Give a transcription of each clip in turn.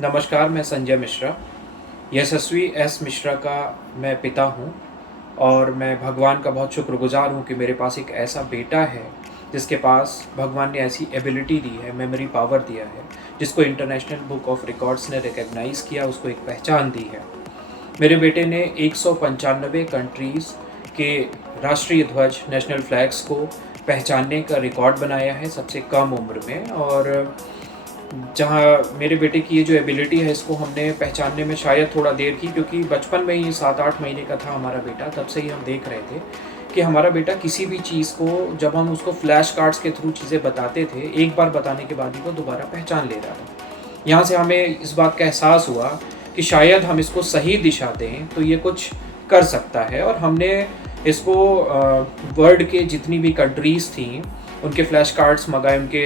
नमस्कार, मैं संजय मिश्रा। यशस्वी एस मिश्रा का मैं पिता हूँ और मैं भगवान का बहुत शुक्रगुज़ार हूँ कि मेरे पास एक ऐसा बेटा है, जिसके पास भगवान ने ऐसी एबिलिटी दी है, मेमोरी पावर दिया है, जिसको इंटरनेशनल बुक ऑफ रिकॉर्ड्स ने रिकॉग्नाइज़ किया, उसको एक पहचान दी है। मेरे बेटे ने 195 कंट्रीज़ के राष्ट्रीय ध्वज, नेशनल फ्लैग्स को पहचानने का रिकॉर्ड बनाया है सबसे कम उम्र में। और जहाँ मेरे बेटे की ये जो एबिलिटी है, इसको हमने पहचानने में शायद थोड़ा देर की, क्योंकि बचपन में ही 7-8 महीने का था हमारा बेटा, तब से ही हम देख रहे थे कि हमारा बेटा किसी भी चीज़ को, जब हम उसको फ्लैश कार्ड्स के थ्रू चीज़ें बताते थे, एक बार बताने के बाद ही वो दोबारा पहचान ले रहा था। यहाँ से हमें इस बात का एहसास हुआ कि शायद हम इसको सही दिशा दें तो ये कुछ कर सकता है। और हमने इसको वर्ल्ड के जितनी भी कंट्रीज़ थी उनके फ्लैश कार्ड्स मंगाए, उनके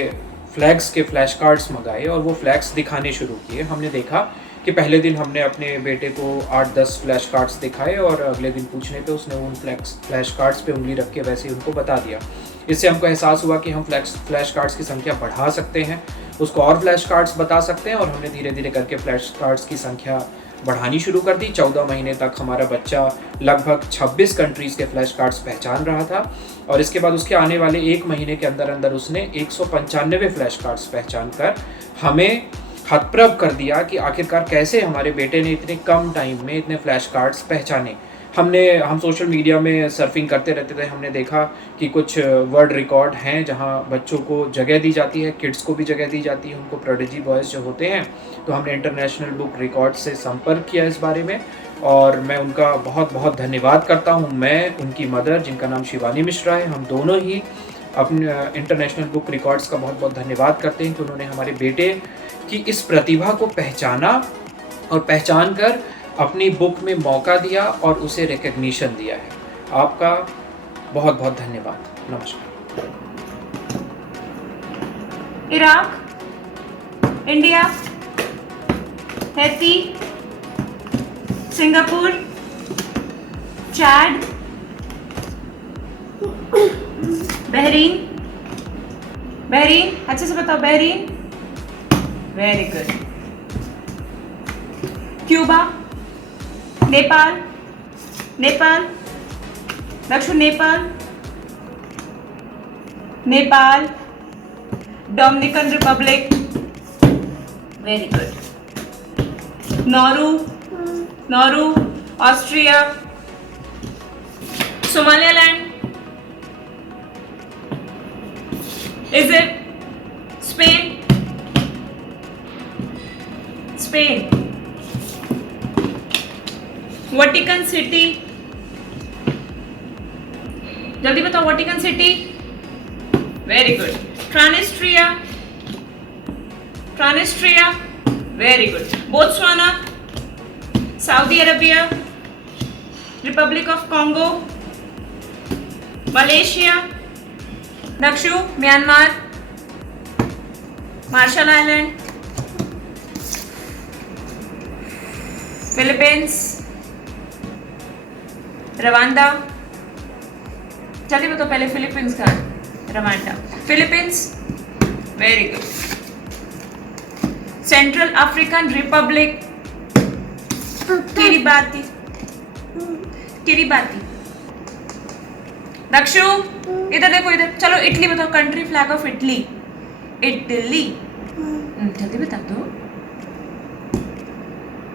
फ्लैग्स के फ्लैश कार्ड्स मंगाए और वो फ्लैग्स दिखाने शुरू किए। हमने देखा कि पहले दिन हमने अपने बेटे को 8-10 फ्लैश कार्ड्स दिखाए और अगले दिन पूछने पे उसने उन फ्लैश कार्ड्स पे उंगली रख के वैसे ही उनको बता दिया। इससे हमको एहसास हुआ कि हम फ्लैश कार्ड्स की संख्या बढ़ा सकते हैं, उसको और फ्लैश कार्ड्स बता सकते हैं। और हमने धीरे धीरे करके फ्लैश कार्ड्स की संख्या बढ़ानी शुरू कर दी। 14 महीने तक हमारा बच्चा लगभग 26 कंट्रीज़ के फ्लैश कार्ड्स पहचान रहा था और इसके बाद उसके आने वाले 1 महीने के अंदर अंदर उसने 195 फ्लैश कार्ड्स पहचान कर हमें हतप्रभ कर दिया कि आखिरकार कैसे हमारे बेटे ने इतने कम टाइम में इतने फ्लैश कार्ड्स पहचाने। हम सोशल मीडिया में सर्फिंग करते रहते थे, हमने देखा कि कुछ वर्ल्ड रिकॉर्ड हैं जहां बच्चों को जगह दी जाती है, किड्स को भी जगह दी जाती है, उनको प्रोडिजी बॉयज़ जो होते हैं। तो हमने इंटरनेशनल बुक रिकॉर्ड से संपर्क किया इस बारे में और मैं उनका बहुत बहुत धन्यवाद करता हूं। मैं, उनकी मदर जिनका नाम शिवानी मिश्रा है, हम दोनों ही अपने इंटरनेशनल बुक रिकॉर्ड्स का बहुत बहुत धन्यवाद करते हैं कि उन्होंने हमारे बेटे की इस प्रतिभा को पहचाना और पहचान कर अपनी बुक में मौका दिया और उसे रिकग्निशन दिया है। आपका बहुत बहुत धन्यवाद। नमस्कार। Iraq, India, Haiti, Singapore, Chad, Bahrain, अच्छे से बताओ, Bahrain, very good, Cuba, Nepal, दक्षिण Nepal, Dominican Republic, very good, Nauru, Austria, Somaliland, Egypt, Spain, Vatican City, जल्दी बताओ, Vatican City, very good, Transnistria, very good, Botswana, Saudi Arabia, Republic of Congo, Malaysia, दक्षु, Myanmar, Marshall Island, Philippines, Rwanda, चलिए बताओ पहले Philippines का, Rwanda, Philippines, very good, Central African Republic, Kiribati, दक्षु, इधर देखो, इधर चलो, इटली बताओ, कंट्री फ्लैग ऑफ इटली, जल्दी बता दो,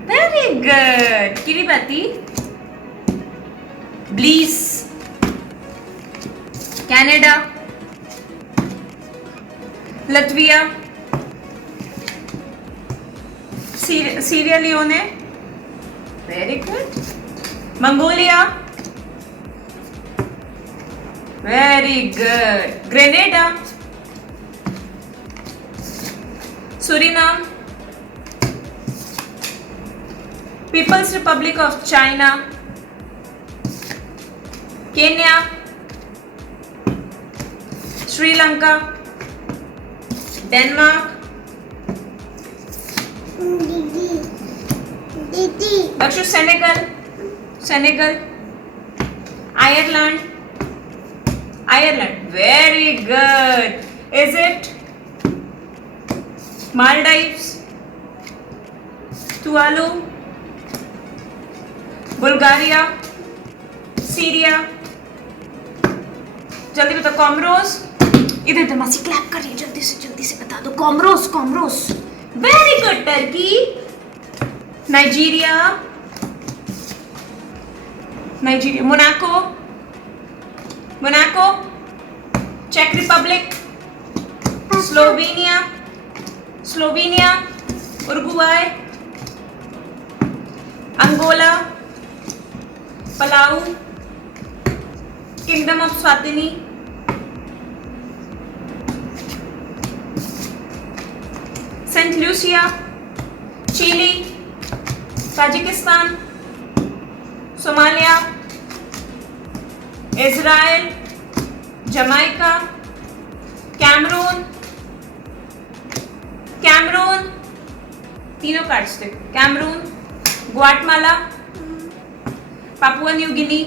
very good, Kiribati, Belize, Canada, Latvia, Sierra Leone, very good, Mongolia, very good, Grenada, Suriname, People's Republic of China, Kenya, Sri Lanka, Denmark, दक्षिण Senegal, Ireland, very good, Egypt, Maldives, Tuvalu, Bulgaria, Syria, जल्दी बताओ, कॉमरोस, इधर इधर मासी clap कर रही है, जल्दी से बता दो, Comoros Comoros, very good, Turkey, Nigeria, Nigeria, Monaco, Monaco, चेक Republic, Slovenia, Slovenia, Uruguay, Angola, Palau, Kingdom of Eswatini, Saint Lucia, Chile, Tajikistan, Somalia, Israel, Jamaica, Cameroon, Cameroon, तीनों कार्ड्स थे, कैमरून, ग्वाटेमाला, पापुआ न्यू गिनी,